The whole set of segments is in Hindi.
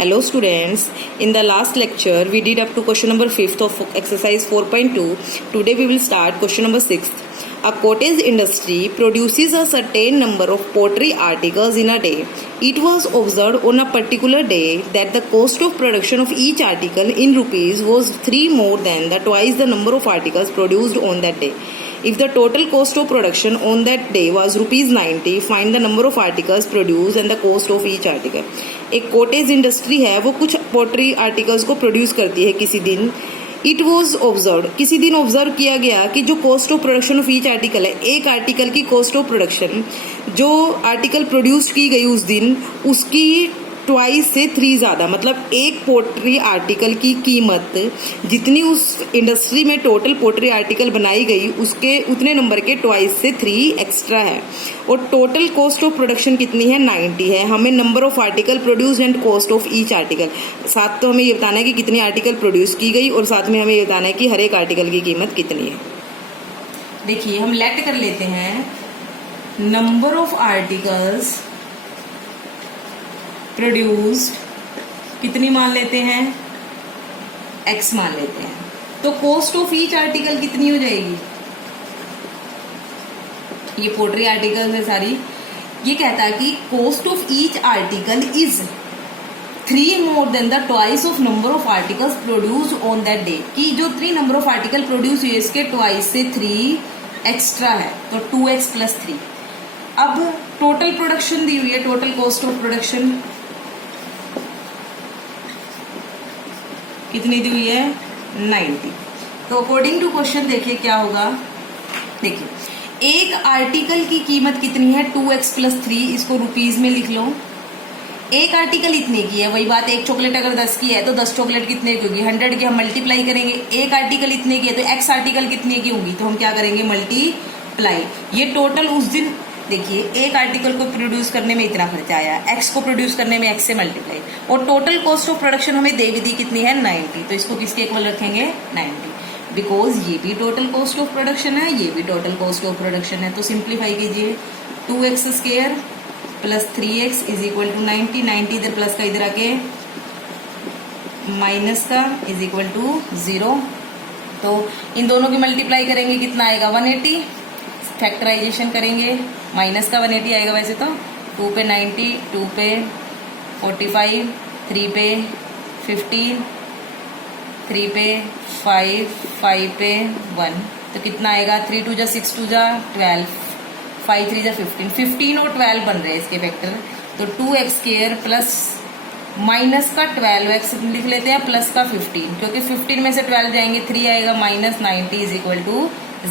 Hello students, in the last lecture we did up to question number 5th of exercise 4.2. Today we will start question number 6th. A cottage industry produces a certain number of pottery articles in a day. It was observed on a particular day that the cost of production of each article in rupees was 3 more than twice the number of articles produced on that day. If the total cost of production on that day was rupees 90, find the number of articles produced and the cost of each article. एक कॉटेज इंडस्ट्री है, वो कुछ पोट्री आर्टिकल्स को प्रोड्यूस करती है किसी दिन. इट वॉज ऑब्जर्व, किसी दिन ऑब्जर्व किया गया कि जो cost of production of each article है, एक आर्टिकल की कॉस्ट ऑफ प्रोडक्शन जो आर्टिकल प्रोड्यूस की गई उस दिन उसकी ट्वाइस से 3 ज़्यादा, मतलब एक पोट्री आर्टिकल की कीमत जितनी उस इंडस्ट्री में टोटल पोट्री आर्टिकल बनाई गई उसके उतने नंबर के ट्वाइस से 3 एक्स्ट्रा है. और टोटल कॉस्ट ऑफ प्रोडक्शन कितनी है, 90 है. हमें number of article produce and cost of each article, साथ तो हमें ये बताना है कि कितनी आर्टिकल प्रोड्यूस की गई और साथ में हमें ये बताना है कि हर एक आर्टिकल की कीमत कितनी है. देखिए हम लेट कर लेते हैं नंबर ऑफ आर्टिकल्स प्रोड्यूस्ड, कितनी मान लेते हैं, x मान लेते हैं. तो कॉस्ट ऑफ ईच आर्टिकल कितनी हो जाएगी, ये पोट्री आर्टिकल है सारी. ये कहता है कि cost of each article is 3 more than the twice of number of articles produced on that day. कि जो 3 नंबर ऑफ आर्टिकल प्रोड्यूस हुए इसके ट्वाइस से 3 एक्स्ट्रा है, तो 2x + 3. अब टोटल प्रोडक्शन दी हुई है, टोटल कॉस्ट ऑफ प्रोडक्शन कितनी दी हुई है, 90. तो अकॉर्डिंग टू क्वेश्चन देखिए क्या होगा. देखिए एक आर्टिकल की कीमत कितनी है, 2x + 3. इसको रुपीज में लिख लो. एक आर्टिकल इतने की है, वही बात, एक चॉकलेट अगर 10 की है तो 10 चॉकलेट कितने की होगी, 100 की हम मल्टीप्लाई करेंगे. एक आर्टिकल इतने की है तो x आर्टिकल कितने की होगी, तो हम क्या करेंगे, मल्टीप्लाई. ये टोटल उस दिन देखिए एक आर्टिकल को प्रोड्यूस करने में इतना खर्चा आया, x को प्रोड्यूस करने में x से मल्टीप्लाई, और टोटल कॉस्ट ऑफ प्रोडक्शन हमें दे भी दी कितनी है, 90. तो इसको किसके इक्वल रखेंगे, 90, बिकॉज ये भी टोटल कॉस्ट ऑफ प्रोडक्शन है, ये भी टोटल कॉस्ट ऑफ प्रोडक्शन है. तो सिंप्लीफाई कीजिए, 2x² + 3x = 90. 90 इधर प्लस का इधर आके माइनस का = 0. तो इन दोनों की मल्टीप्लाई करेंगे कितना आएगा, 180. फैक्टराइजेशन करेंगे, माइनस का 180 आएगा वैसे तो. 2 पे 90, 2 पे 45, 3 पे 15, 3 पे 5, 5 पे 1. तो कितना आएगा, 3 2 = 6 2 = 12, 5 3 = 15. 15 और 12 बन रहे हैं इसके फैक्टर. तो 2x² प्लस माइनस का 12x लिख लेते हैं, प्लस का 15, क्योंकि 15 में से 12 जाएंगे 3 आएगा, माइनस 90 =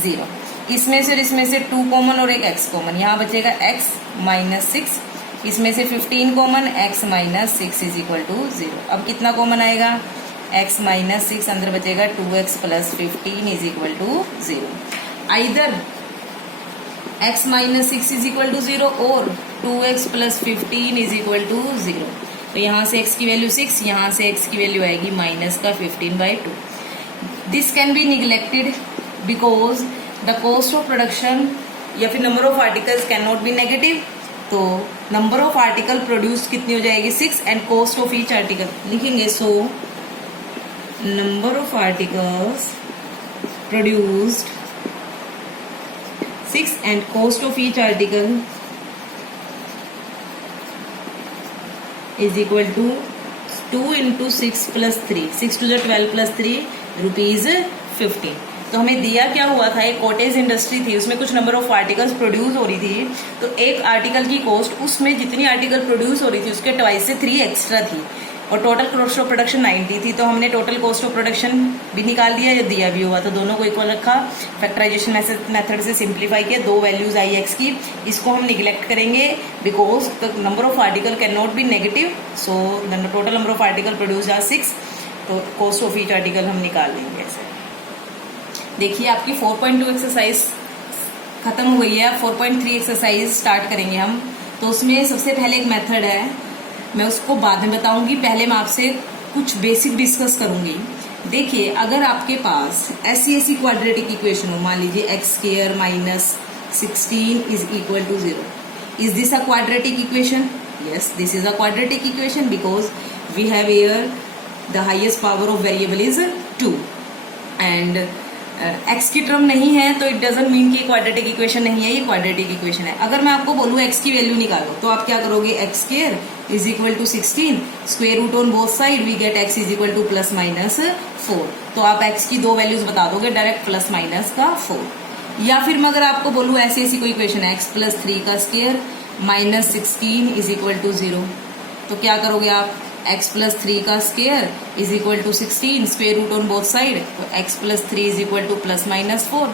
0. इसमें से और इसमें से 2 कॉमन और एक x कॉमन, यहाँ बचेगा x - 6. इसमें से 15 कॉमन, x - 6 = 0. अब कितना कॉमन आएगा, x - 6, अंदर बचेगा 2x + 15 = 0. आइदर x - 6 = 0 और 2x + 15 = 0. तो यहाँ से x की वैल्यू 6, यहाँ से x की वैल्यू आएगी -15/2. This can be neglected because the cost of production या फिर number of articles can not be negative. तो नंबर ऑफ आर्टिकल प्रोड्यूस कितनी हो जाएगी, 6, and cost of each article लिखेंगे. So number of articles produced 6 and cost of each article = 2 × 6 + 3. 6 2 = 12 + 3 ₹15. तो हमें दिया क्या हुआ था, एक कॉटेज इंडस्ट्री थी, उसमें कुछ नंबर ऑफ आर्टिकल्स प्रोड्यूस हो रही थी. तो एक आर्टिकल की कॉस्ट उसमें जितनी आर्टिकल प्रोड्यूस हो रही थी उसके ट्वाइस से 3 एक्स्ट्रा थी, और टोटल कॉस्ट ऑफ प्रोडक्शन 90 थी. तो हमने टोटल कॉस्ट ऑफ प्रोडक्शन भी निकाल दिया, या दिया भी हुआ, तो दोनों को इक्वल रखा. फैक्टराइजेशन मेथड से सिंप्लीफाई किया, 2 वैल्यूज आई x की. इसको हम निगलेक्ट करेंगे because the number of article can not be negative. So the total number of article produce are 6. तो कॉस्ट ऑफ ईच आर्टिकल हम निकाल लेंगे ऐसे. देखिए आपकी 4.2 एक्सरसाइज खत्म हो गई है. 4.3 एक्सरसाइज स्टार्ट करेंगे हम. तो उसमें सबसे पहले एक मेथड है, मैं उसको बाद में बताऊंगी, पहले मैं आपसे कुछ बेसिक डिस्कस करूंगी. देखिए अगर आपके पास ऐसी क्वाड्रेटिक इक्वेशन हो, मान लीजिए x² - 16 = 0. Is this a quadratic equation? Yes, this is a quadratic equation because we have here the highest power of variable is 2 and x की टर्म नहीं है तो इट डजंट मीन कि क्वाड्रेटिक इक्वेशन नहीं है, ये क्वाड्रेटिक इक्वेशन है। अगर मैं आपको बोलूँ x की वैल्यू निकालो तो आप क्या करोगे, x square is equal to 16, square root on both side we get x is equal to plus minus 4। तो आप x की दो वैल्यूज बता दोगे डायरेक्ट, प्लस माइनस का 4। या फिर मैं अगर आपको बोलूँ ऐसी कोई इक्वेशन है x प्लस 3 का square minus 16 is equal to 0, तो क्या करोगे आप, x प्लस 3 का square is equal to 16, square root on both side, तो x plus 3 is equal to plus minus 4।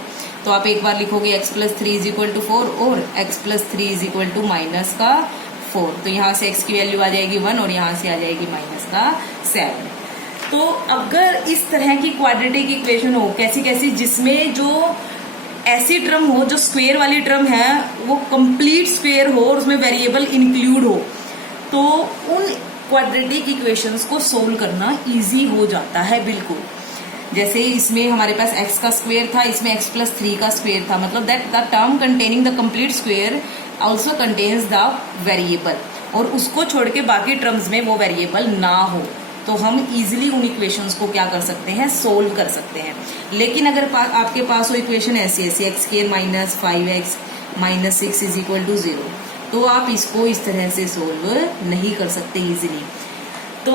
तो आप एक बार लिखोगे x plus 3 is equal to 4 और x plus 3 is equal to minus का 4। तो यहाँ से x की वैल्यू आ जाएगी 1 और यहाँ से आ जाएगी माइनस का 7। तो अगर इस तरह की क्वाड्रेटिक इक्वेशन हो, कैसी जिसमें जो ऐसी टर्म हो जो स्क्वायर वाली टर्म है वो कंप्लीट स्क्वायर हो और उसमें वेरिएबल इंक्लूड हो, तो उन क्वाड्रेटिक इक्वेशंस को सोल्व करना इजी हो जाता है बिल्कुल। जैसे इसमें हमारे पास x का स्क्वायर था, इसमें x प्लस 3 का स्क्वायर था, मतलब that the term containing the complete square also contains the variable, और उसको छोड़ के बाकी टर्म्स में वो वेरिएबल ना हो, तो हम इजीली उन इक्वेशंस को क्या कर सकते हैं, सोल्व कर सकते हैं। लेकिन अगर आपके पास वो इक्वेशन ऐसी x square minus 5x minus 6 is equal to 0, तो आप इसको इस तरह से सोल्व नहीं कर सकते इजीली। तो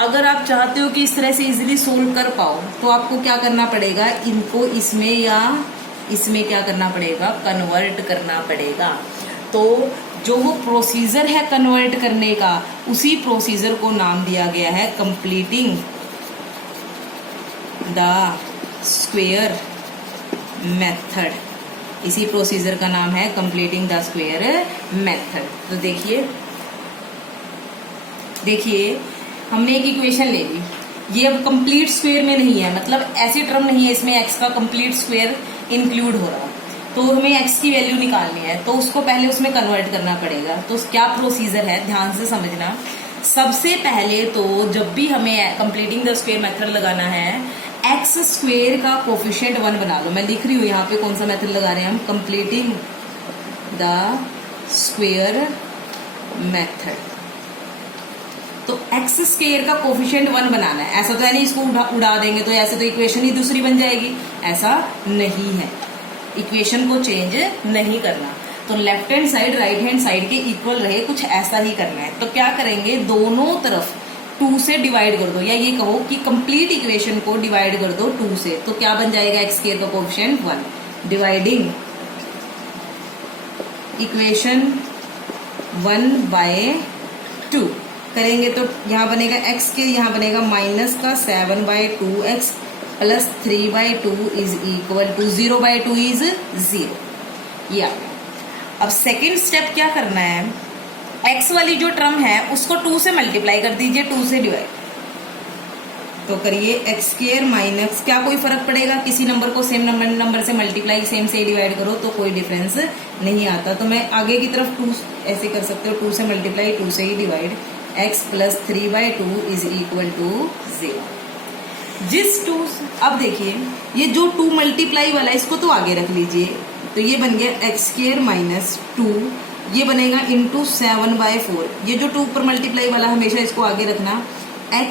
अगर आप चाहते हो कि इस तरह से इजीली सोल्व कर पाओ तो आपको क्या करना पड़ेगा, इनको इसमें या इसमें क्या करना पड़ेगा, कन्वर्ट करना पड़ेगा। तो जो वो प्रोसीजर है कन्वर्ट करने का, उसी प्रोसीजर को नाम दिया गया है कंप्लीटिंग द स्क्वायर मेथड। इसी प्रोसीजर का नाम है कंप्लीटिंग द स्क्वायर मेथड। तो देखिए हमने एक इक्वेशन ले ली, ये अब कंप्लीट स्क्वायर में नहीं है, मतलब ऐसी टर्म नहीं है इसमें x का कंप्लीट स्क्वायर इंक्लूड हो रहा, तो हमें x की वैल्यू निकालनी है, तो उसको पहले उसमें कन्वर्ट करना पड़ेगा। तो क्या प्रोसीजर है, ध्यान से समझना। सबसे पहले तो जब भी हमें कंप्लीटिंग द स्क्वायर मेथड लगाना है, एक्स स्क्वायर का कोफिशिएंट 1 बना लो। मैं लिख रही हूँ यहाँ पे कौन सा मेथड लगा रहे हैं हम, कंप्लीटिंग द स्क्वायर मेथड। तो एक्स स्क्वायर का कोफिशिएंट 1 बनाना है। ऐसा तो है नहीं इसको उड़ा देंगे तो ऐसे तो इक्वेशन ही दूसरी बन जाएगी, ऐसा नहीं है, इक्वेशन को चेंज नहीं करना। तो left hand side right hand side के इक्वल रहे, कुछ ऐसा ही करना है। तो क्या करेंगे, दोनों तरफ 2 से डिवाइड कर दो, या ये कहो कि कंप्लीट इक्वेशन को डिवाइड कर दो 2 से। तो क्या बन जाएगा, एक्स स्क्वायर का कोफिशिएंट 1, डिवाइडिंग इक्वेशन 1/2 करेंगे तो यहाँ बनेगा एक्स के, यहाँ बनेगा माइनस का 7/2x plus 3/2 is equal to 0/2 is 0। ये आ गया। अब सेकेंड स्टेप क्या करना है, x वाली जो टर्म है उसको 2 से मल्टीप्लाई कर दीजिए, 2 से डिवाइड। तो करिए एक्स स्क्वायर माइनस, क्या कोई फर्क पड़ेगा, किसी नंबर को सेम नंबर से मल्टीप्लाई सेम से डिवाइड करो तो कोई डिफरेंस नहीं आता। तो मैं आगे की तरफ 2 ऐसे कर सकते हो, 2 से मल्टीप्लाई 2 से ही divide, x plus 3/2 is equal to 0। जिस 2, अब देखिए ये जो 2 मल्टीप्लाई वाला है इसको तो आगे रख लीजिए, तो ये बन गया एक्स स्क्वायर माइनस 2, ये बनेगा इंटू 7/4। ये जो 2 पर मल्टीप्लाई वाला हमेशा इसको आगे रखना, x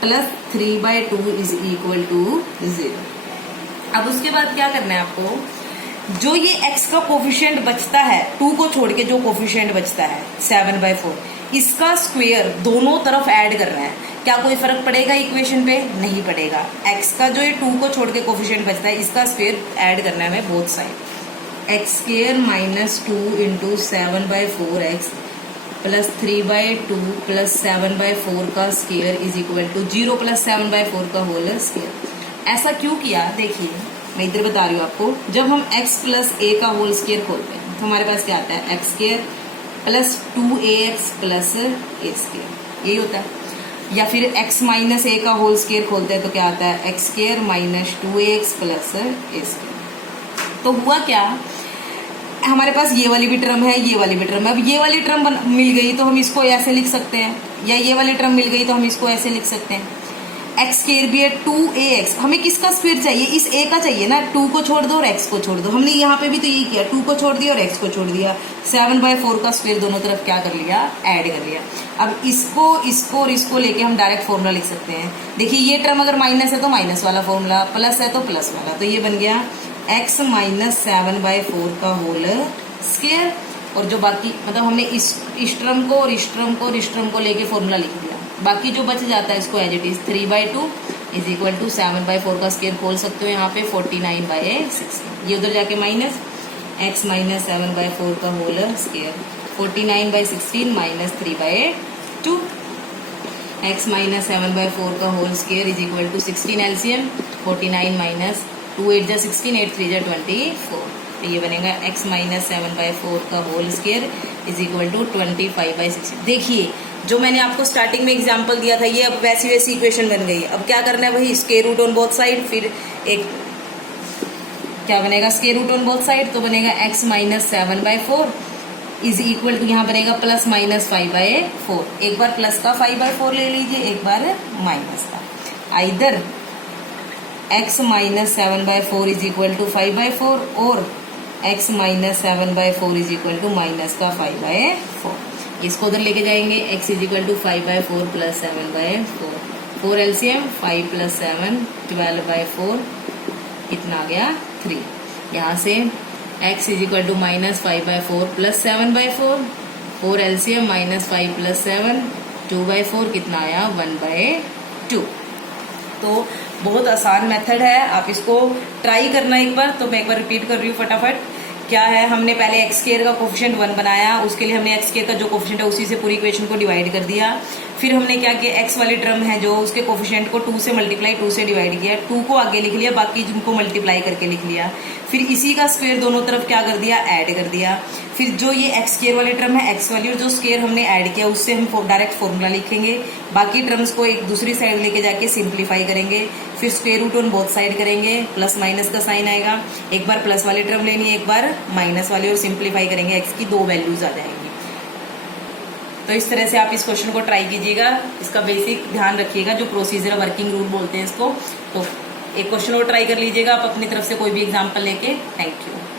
plus 3/2 is equal to 0। अब उसके बाद क्या करना है आपको, जो ये x का कोफिशिएंट बचता है 2 को छोड़ के, जो कोफिशिएंट बचता है 7/4, इसका स्क्वायर दोनों तरफ ऐड करना है। क्या कोई फर्क पड़ेगा इक्वेशन पे, नहीं पड़ेगा। x का जो ये 2 को छोड़ के कोफिशिएंट बचता है इसका स्क्वायर ऐड करना है हमें both side. X square minus 2 into 7/4x plus 3/2 plus 7/4 का square is equal to 0 plus 7/4 का होल स्क्वायर। ऐसा क्यों किया, देखिए मैं इधर बता रही हूँ आपको। जब हम x प्लस a का होल स्क्वायर खोलते हैं तो हमारे पास क्या आता है, x square plus 2ax plus a square, यही होता है। या फिर x माइनस a का होल स्क्वायर खोलते हैं तो क्या आता है, x square minus 2ax plus a square. तो हुआ क्या, हमारे पास ये वाली भी टर्म है, ये वाली भी टर्म है। अब ये वाली टर्म मिल गई तो हम इसको ऐसे लिख सकते हैं, या ये वाली टर्म मिल गई तो हम इसको ऐसे लिख सकते हैं। एक्स स्क्वायर भी है 2ax। हमें किसका स्क्वायर चाहिए, इस a का चाहिए ना, 2 को छोड़ दो और x को छोड़ दो। हमने यहाँ पे भी तो यही किया, 2 को छोड़ दिया और x को छोड़ दिया। 7/4 का स्क्वायर दोनों तरफ क्या कर लिया, ऐड कर लिया। अब इसको और इसको लेके हम डायरेक्ट फॉर्मूला लिख सकते हैं। देखिए ये टर्म अगर माइनस है तो माइनस वाला फॉर्मूला, प्लस है तो प्लस वाला, तो ये बन गया x माइनस 7/4 का होल स्क्वायर। और जो बाकी मतलब हमने इस टर्म को और इस टर्म को और इस टर्म को लेके फॉर्मूला लिख दिया। बाकी जो बच जाता है इसको as it is 3/2 is equal to 7/4 का स्क्वायर खोल सकते हो यहाँ पे 49/16। ये उधर जाके माइनस x माइनस 7/4 का whole square 49/16 minus 3/2। x minus 7/4 का whole square is equal to 16 LCM 49 minus 2 8 जा 16 8 3 जा 24। तो ये बनेगा x माइनस 7/4 का whole square is equal to 25/16। देखिए जो मैंने आपको स्टार्टिंग में एग्जांपल दिया था ये अब वैसी वैसी इक्वेशन बन गई। अब क्या करना है, वही square root on both side, फिर एक क्या बनेगा square root on both side, तो बनेगा x minus 7/4 is equal to यहाँ बनेगा प्लस माइनस 5/4। एक बार प्लस का 5/4 ले लीजिए, एक बार माइनस का। Either x minus 7/4 is equal to 5/4 और x minus 7/4 is equal to minus का 5/4। इसको उधर लेके जाएंगे, x is equal to 5/4 plus 7/4 4 LCM 5 plus 7 12/4 कितना आ गया 3। यहाँ से x is equal to minus 5/4 plus 7/4 4 LCM minus 5 plus 7 2/4 कितना आया 1/2। तो बहुत आसान मेथड है, आप इसको ट्राई करना एक बार। तो मैं एक बार रिपीट कर रही हूँ फटाफट। क्या है, हमने पहले एक्स स्क्वायर का कोफिशिएंट 1 बनाया, उसके लिए हमने एक्स स्क्वायर का जो कोफिशिएंट है उसी से पूरी इक्वेशन को डिवाइड कर दिया। फिर हमने क्या किया, एक्स वाली टर्म है जो उसके कोफिशिएंट को 2 से मल्टीप्लाई 2 से डिवाइड किया, 2 को आगे लिख लिया, बाकी जिनको मल्टीप्लाई करके लिख लिया। फिर इसी का स्क्वायर दोनों तरफ क्या कर दिया, ऐड कर दिया। फिर जो ये एक्स स्क्वायर वाली टर्म है एक्स वाली, और जो स्क्वायर हमने ऐड किया उससे हम डायरेक्ट फॉर्मूला लिखेंगे। बाकी टर्म्स को एक दूसरी साइड लेके जाके सिंप्लीफाई करेंगे। फिर square root on both side करेंगे, प्लस माइनस का साइन आएगा। एक बार प्लस वाली टर्म लेनी है, एक बार माइनस वाली, और सिंप्लीफाई करेंगे, एक्स की 2 वैल्यूज आ जाएंगी। तो इस तरह से आप इस क्वेश्चन को ट्राई कीजिएगा। इसका बेसिक ध्यान रखिएगा, जो प्रोसीजर वर्किंग रूल बोलते हैं इसको। तो एक क्वेश्चन और ट्राई कर लीजिएगा आप अपनी तरफ से कोई भी एग्जाम्पल लेके। Thank you.